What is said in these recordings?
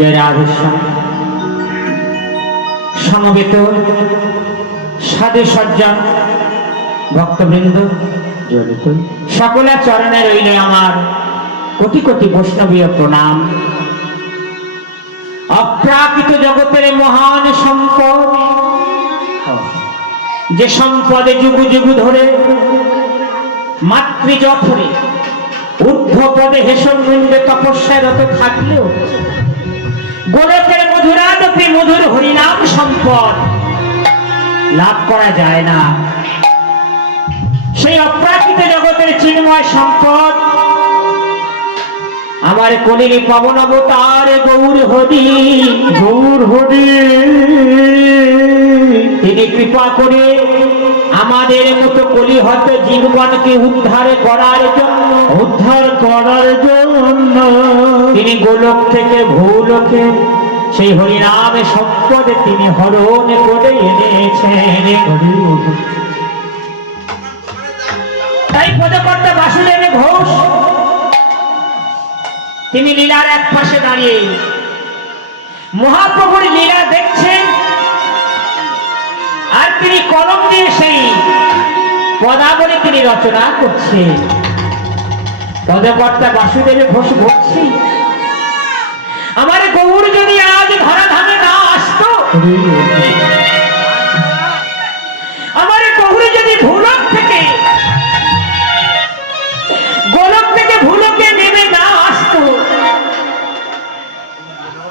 जय राधेश्याम समवेत साधु सज्जन भक्तबृंद जनित सकल चरणे रइल आमार कोटि कोटि वैष्णवीय प्रणाम। अप्राकृत जगतेर महान सम्पद जे सम्पद जुग जुग धरे मातृजठरे ऊर्ध्व पदे हेसनमुंडे तपस्यारत थाकलेও गोलकेर मधुरादपि मधुर हरिनाम सम्पद लाभ करा जाए ना। সেই অপ্রাকৃত জগতের চিন্ময় সম্পদ আমার কলির পাবন অবতার গৌর হরি তিনি কৃপা করে আমাদের মতো কলিহত জীবগণকে উদ্ধার করার জন্য তিনি গোলক থেকে ভূলোকে সেই হরিনামে সম্পদ তিনি হরণ করে এনেছেন। তাই পদকর্তা বাসুদেব ঘোষ তিনি লীলার এক পাশে দাঁড়িয়ে মহাপ্রভুর লীলা দেখছেন আর তিনি কলম দিয়ে সেই পদাবলী তিনি রচনা করছেন। পদকর্তা বাসুদেব ঘোষ বলছি আমার গৌর যদি আজ ধরাধামে না আসতো, আমার গৌর যদি ভূলোক থেকে গোলক থেকে ভূলোকে নেমে না আসতো,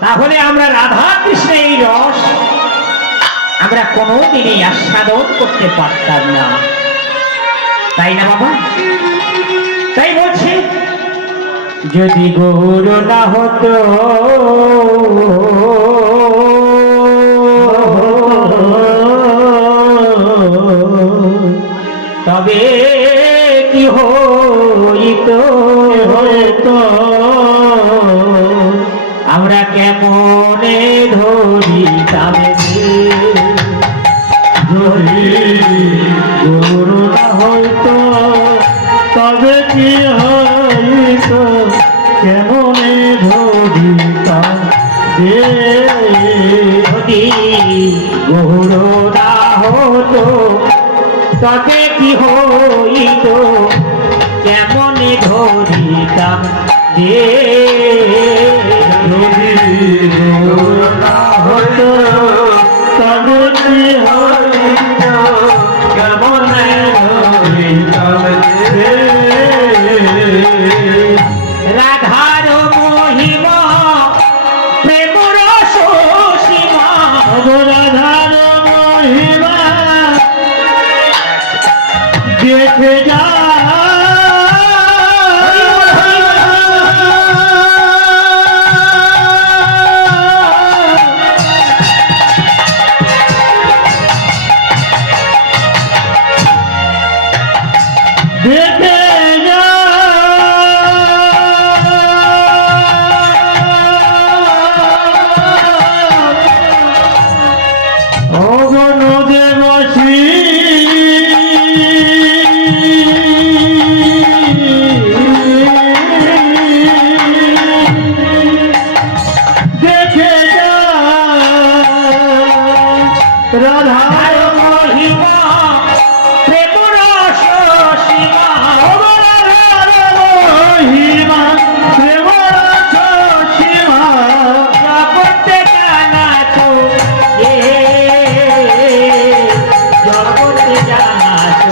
তাহলে আমরা রাধা কৃষ্ণের এই রস আমরা কোনোদিনই আস্বাদন করতে পারতাম না, তাই না বাবা? তাই বলছি যদি গৌর না হতো তবে কি হইতো আমরা কেমনে ধরিতাম গৌর না হইতো তবে কি হইতো কেমনে ধরিতাম যদি গৌর না হতো তবে কি হইতো কেমনে ধরিতাম যদি গৌর না হইতো তবে কি হইতো কেমনে ধরিতাম রাধার মহিমা প্রেম রস সীমা রাধার মহিমা দেখে যা রাধার মহিমা প্রেম রস সীমা রাধার মহিমা প্রেম রস সীমা জগতে জানা তো জগতে জানা তো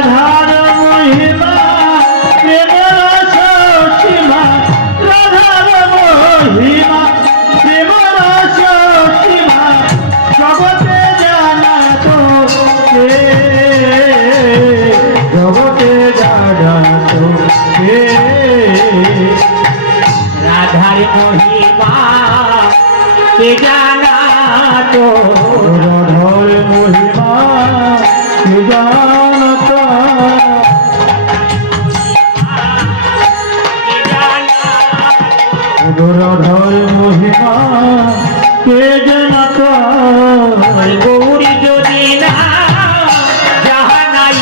রাধার মহিমা প্রেম রস সীমা রাধার মহিমা প্রেম রস সীমা জগতে জানা তো জগতে জানা তো রাধার মহিমা কে জানা তো রাধার মহিমা কে জানা তো রাধার মহিমা কে জানা তো গৌরী যদি না যাহা নাই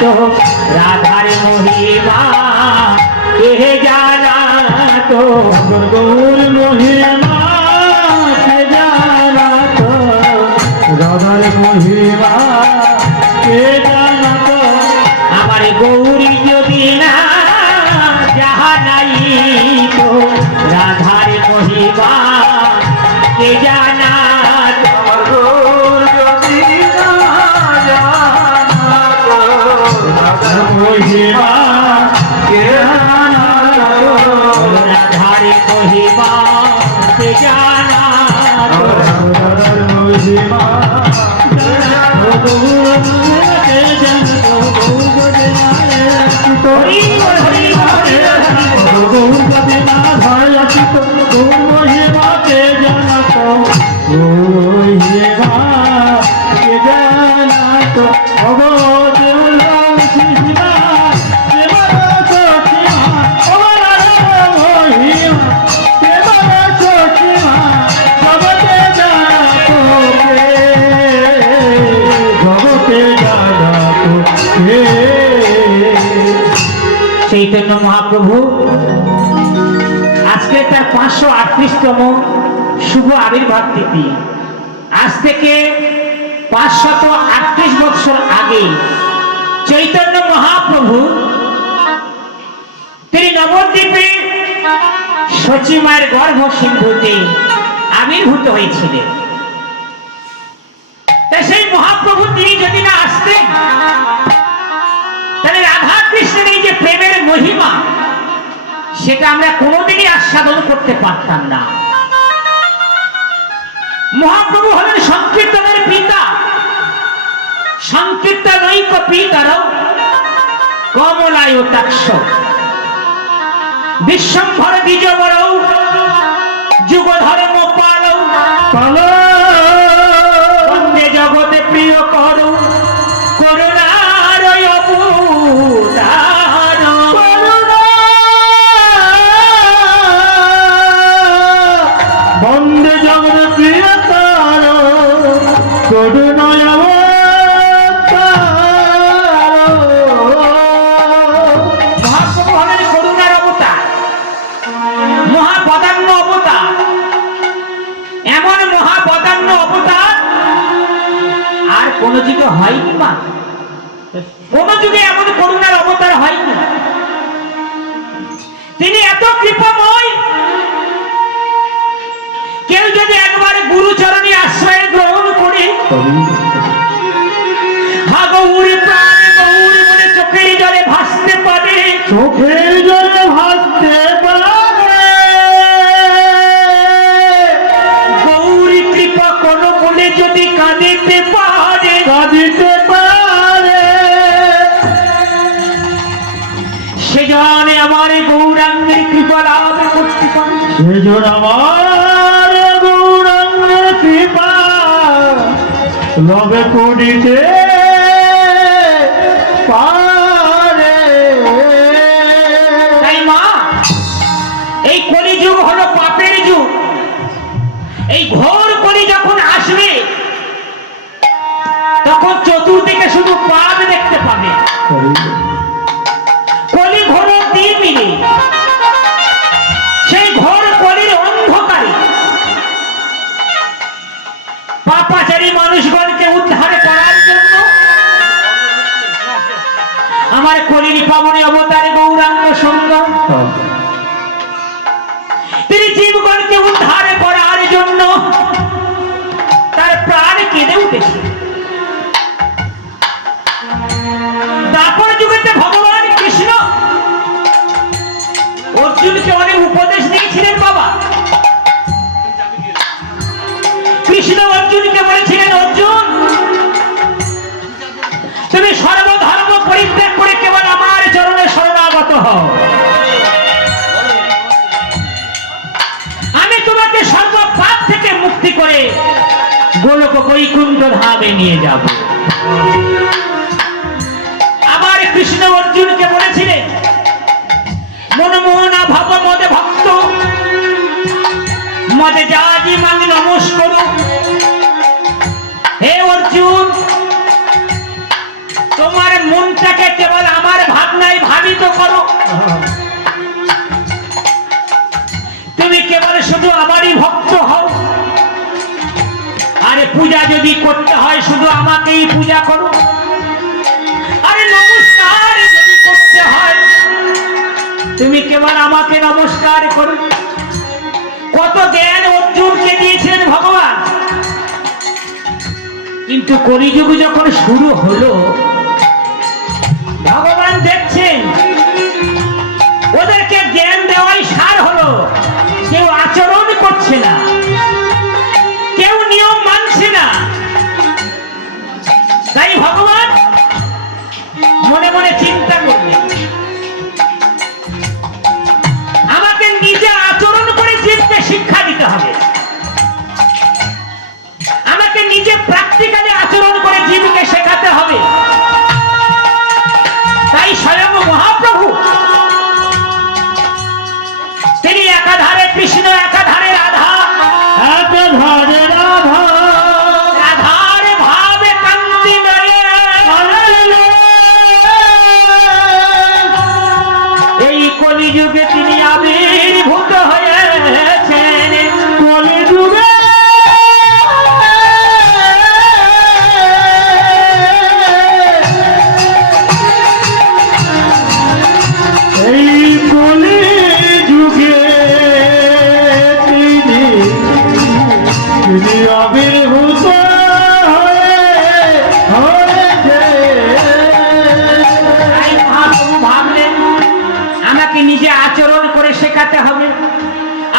তো রাধার মহিমা কে জানা তো গৌর মহিমা কে জানাত রাধার মহিমা কে জানাত আমার গৌরী যদি না যাহা নাই তো রাধার মহিমা কে জানা আমার গৌর যদি না জানাত রাধার মহিমা কে জানাত রাধার মহিমা কে জানা রাধার মহিমা হরি বল, হরি বল, হরি বল। চৈতন্য মহাপ্রভু আজকে তার 538তম শুভ আবির্ভাব তিথি। আজ থেকে 538 বছর আগে চৈতন্য মহাপ্রভু তিনি নবদ্বীপে শচী মায়ের গর্ভ সিন্ধুতে আবির্ভূত হয়েছিলেন। তাই সেই মহাপ্রভু তিনি যদি না আসতেন তাহলে রাধা কৃষ্ণের এই যে প্রেমের মহিমা সেটা আমরা কোনোদিনই আস্বাদন করতে পারতাম না। মহাপ্রভু হলেন সংকীর্তনের পিতা, সংকীর্তনৈক পিতার কমলায়তাক্ষ বিশ্বম্ভর দ্বিজবর যুগ ধর্ম পালৌ বন্দে জগতে প্রিয় করো করুণার অবতার। বন্দে জগৎ প্রিয় তার করুণায় মহাপ্রভু হলেন করুণার অবতার, মহাবদান্য অবতার, এমন মহাবদান্য অবতার আর কোন যুগে হয়নি। মা কোন যুগে এমন করুণার অবতার হয়নি। তিনি এত কৃপাময়, কেউ যদি একবার গুরুচরণে আশ্রয় গ্রহণ করে গৌর প্রাণ গৌর বলে চোখের জলে ভাসতে পারে, চোখের জলে ভাসতে পারে গৌরী কৃপা কোন বলে যদি কাঁদিতে পারে, কাঁদিতে পারে সেজনে আমার গৌরাঙ্গের কৃপা লাভ করতে পারে। সেজন আমার গৌরাঙ্গের কৃপা লবে করিতে পারে। তাই মা এই কলিযুগ হলো পাপের যুগ। এই ঘোর কলি যখন আসবে তখন চতুর্দিকে শুধু পাপ দেখতে পাবে। কলি ঘোর দিনে সেই ঘোর কলির অন্ধকারে পাপাচারী মানুষগণকে উদ্ধার করার জন্য আমার কলির পাবনে অবতার গৌরাঙ্গ সুন্দর তিনি জীবগণকে উদ্ধার করার জন্য তার প্রাণ কেঁদে উঠেছে। তারপর যুগেতে ভগবান কৃষ্ণ অর্জুনকে অনেক উপদেশ দিয়েছিলেন। বাবা কৃষ্ণ অর্জুনকে বলেছিলেন, অর্জুন তুমি সর্বধর্ম পরিত্যাগ করে কেবল আমার চরণে শরণাগত হও, আমি তোমাকে সর্বপাপ থেকে মুক্তি করে গোলক বৈকুণ্ঠ ধামে নিয়ে যাব। আবার কৃষ্ণ অর্জুনকে বলেছিলেন, মনমোহনা ভাব মদে ভক্ত মদে জাজি মাং নমস্কার। হে অর্জুন, তোমার মনটাকে কেবল আমার ভাবনায় ভাবিত করো, পূজা যদি করতে হয় শুধু আমাকেই পূজা করো, আরে নমস্কার যদি করতে হয় তুমি কেবল আমাকে নমস্কার করো। কত জ্ঞান অর্জুনকে দিয়েছেন ভগবান, কিন্তু কলিযুগ যখন শুরু হলো ভগবান দেখছেন ওদেরকে জ্ঞান দেওয়াই সার হলো, কেউ আচরণ করছে না, কেউ নিয়ম মানছে না। তাই ভগবান মনে মনে চিন্তা করলেন আমাকে নিজে আচরণ করে জীবকে শিক্ষা দিতে হবে, আমাকে নিজে প্র্যাকটিক্যালি আচরণ করে জীবকে শেখাতে হবে। তাই স্বয়ং মহাপ্রভু তিনি একাধারে কৃষ্ণ একাধারে রাধা, একাধারে রাধা, রাধার ভাবে কান্তি লয়ে এই কলিযুগে তিনি আবির্ভূত হয়েছেন। কলিযুগে এই কলিযুগে তিনি আবির্ভূত হয়েছে। তাই মহাপ্রভু ভাবলেন আমাকে নিজে আচরণ করে শেখাতে হবে।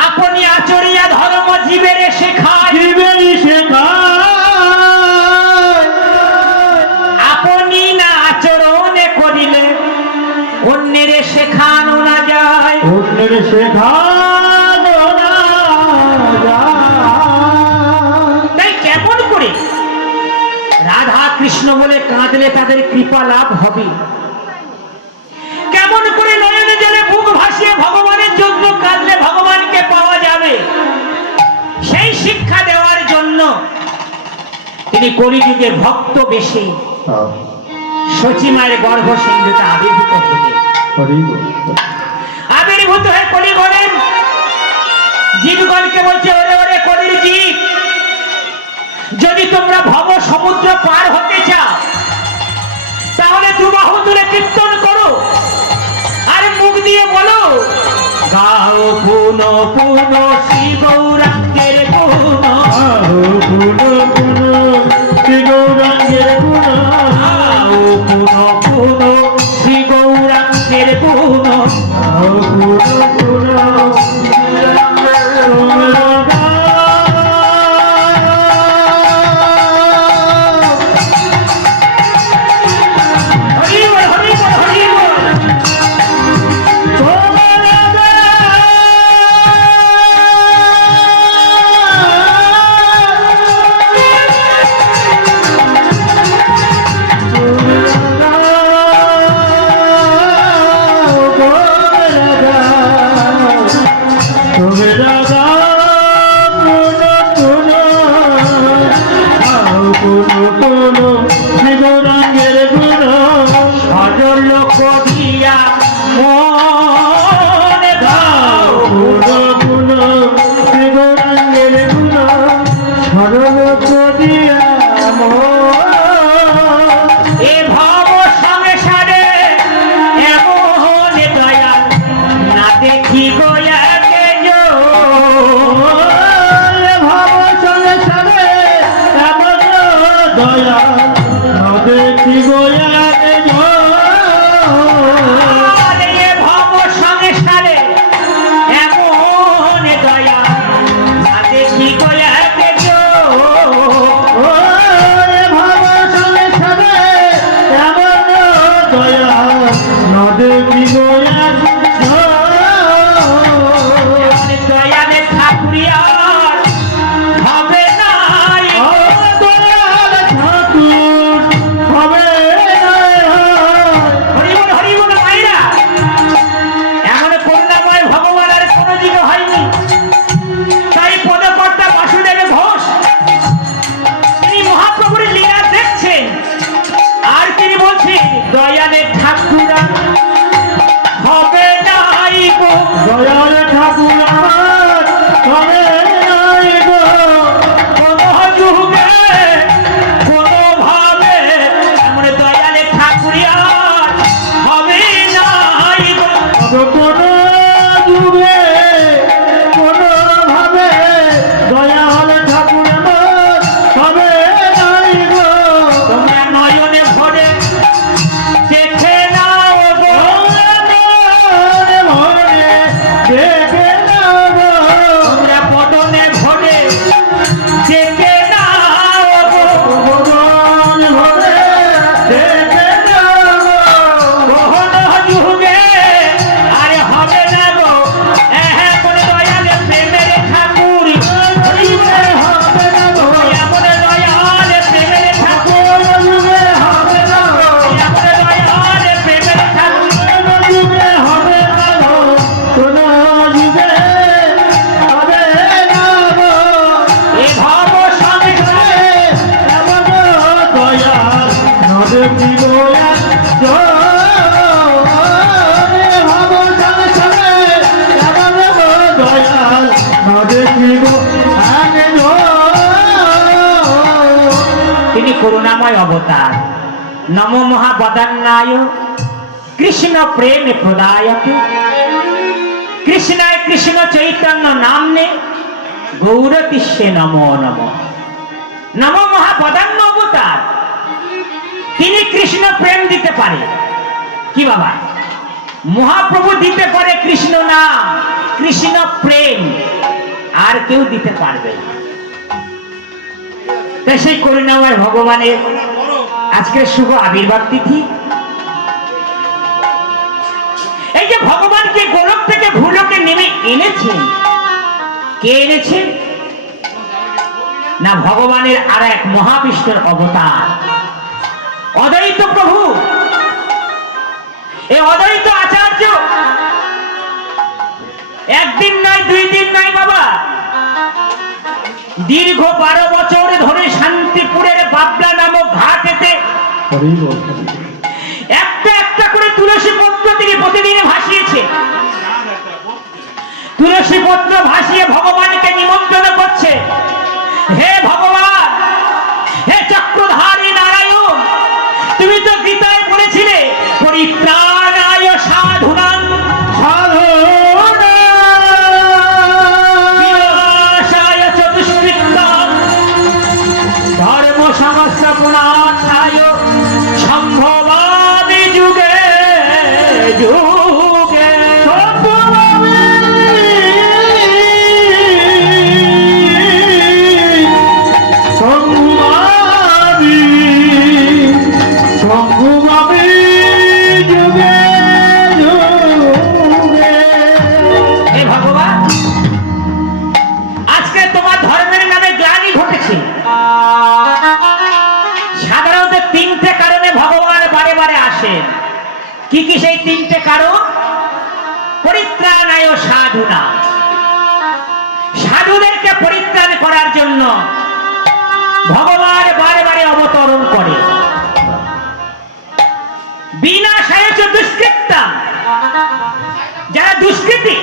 আপনি আচরিয়া ধর্ম জীবের শেখায়, জীবেরই শেখায়, আপনি না আচরণে করিলে অন্যের শেখানো না যায়। অন্যের শেখানো না যায়। তাই কেমন করে রাধা কৃষ্ণ বলে কাঁদলে তাদের কৃপা লাভ হবে, কেমন করে নয়নে জলে বুক ভাসিয়ে ভগবানের জন্য কাঁদলে ভগবানকে পাওয়া যাবে, সেই শিক্ষা দেওয়ার জন্য তিনি কলিযুগে ভক্ত বেশে সচিমায়ের গর্ভ সিন্ধুতে আবির্ভূত হলেন। আবির্ভূত হয়ে কলি বলেন জীবগণকে বলছে ওরে ওরে কলির জীব, যদি তোমরা ভব সমুদ্র পার হতে চাও তাহলে দুবাহু তুলে কীর্তন করো আর মুখ দিয়ে বলো গাও পুন পুন শ্রী গৌরাঙ্গের গুণ, গৌরাঙ্গের গুণ, গাও পুন পুন শ্রী গৌরাঙ্গের গুণ। হরি বল হরি বল হরি বল। গৌরাঙ্গের গুণ, ভজন লোক দিয়া মনে দাও, গুণ গৌরাঙ্গের গুণ, সরল দিয়া এ ভব সংসারে এমন দয়া না দেখি গোয়াকে যো। ভাব সংসারে এমন দয়া দেখি গোয়াকে আরে এ ভব সংসারে এমন দয়া না দেখি গোয়াকে যো। ভাব সংসারে এমন দয়া দেখি গোয়াকে করুণাময় অবতার। নম মহাবদান্নায় কৃষ্ণ প্রেম প্রদায়কে কৃষ্ণায় কৃষ্ণ চৈতন্য নামনে গৌরতিষ্যে নমো নম। নম মহাবদান্ন অবতার, তিনি কৃষ্ণ প্রেম দিতে পারে। কি বাবা, মহাপ্রভু দিতে পারে কৃষ্ণ নাম, কৃষ্ণ প্রেম, আর কেউ দিতে পারবে না। তাই সেই করুণাময় ভগবানের আজকের শুভ আবির্ভাব তিথি। এই যে ভগবানকে গোলক থেকে ভূলোকে নেমে এনেছেন, কে এনেছেন না ভগবানের আর এক মহাবিষ্ণুর অবতার অদ্বৈত প্রভু। এই অদ্বৈত আচার্য একদিন নয়, দুই দিন নয় বাবা, দীর্ঘ 12 বছর ধরে শান্তিপুরের বাবলা নামক ঘাটেতে একটা একটা করে তুলসী পত্র তিনি প্রতিদিনে ভাসিয়েছে। তুলসী পত্র ভাসিয়ে ভগবানকে নিমন্ত্রণ করছে, হে ভগবান, হে চক্রধারী নারায়ণ, তুমি তো গীতায় বলেছিলে পরিত্রাণায় সাধুনাং বিনাশায় চ দুষ্কৃতাং ধর্ম সংস্থাপনার্থায় সম্ভবামি যুগে যুগে। কি কি সেই তিনটে কারণ? পরিত্রাণায় সাধুনা, সাধুদেরকে পরিত্রাণ করার জন্য ভগবান বারে বারে অবতরণ করে। বিনাশায় চ দুষ্কৃতা, যারা দুষ্কৃতী,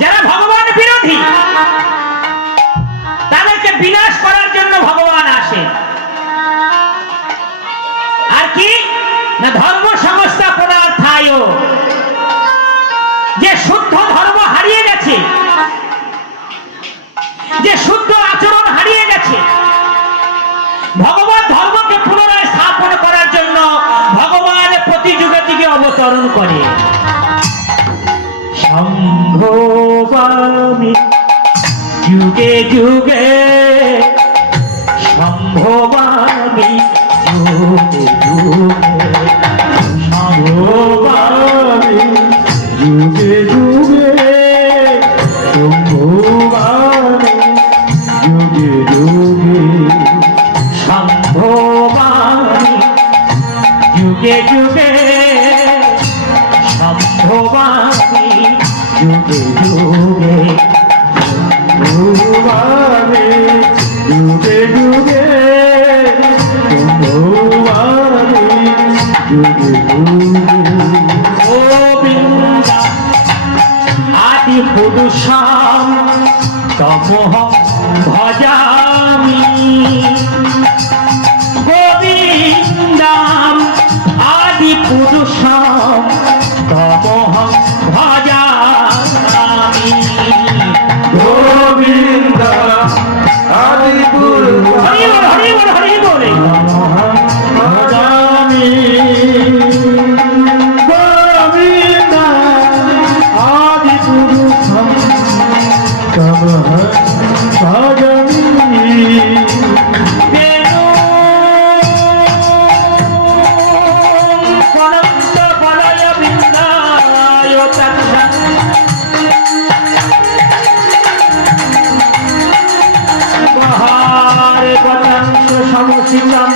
যারা ভগবান বিরোধী, তাদেরকে বিনাশ করার জন্য ভগবান আসে। আর কি না ধর্ম সংস্থাপনার্থায়, যে শুদ্ধ ধর্ম হারিয়ে গেছে, যে শুদ্ধ আচরণ হারিয়ে গেছে, ভগবান ধর্মকে পুনরায় স্থাপন করার জন্য ভগবান প্রতি যুগে যুগে অবতরণ করে। সম্ভবামি যুগে যুগে, সম্ভবামি যুগে যুগে, সম্ভবামি যুগে যুগে, সম্ভবামি যুগে যুগে, সম্ভবামি যুগে যুগে, সম্ভবামি যুগে যুগে, সম্ভবামি যুগে যুগে, গোবিন্দ আদি পুরুষাম তমহং ভজামি, গোবিন্দাম আদি পুরুষাম তমহং ভজামি, গোবিন্দ আদি পুরুষ হরি বল হরি বল হরি বলে ভজামি, গোবিন্দ আদি পুরুষম তমহং ভজামি। সমসিতাম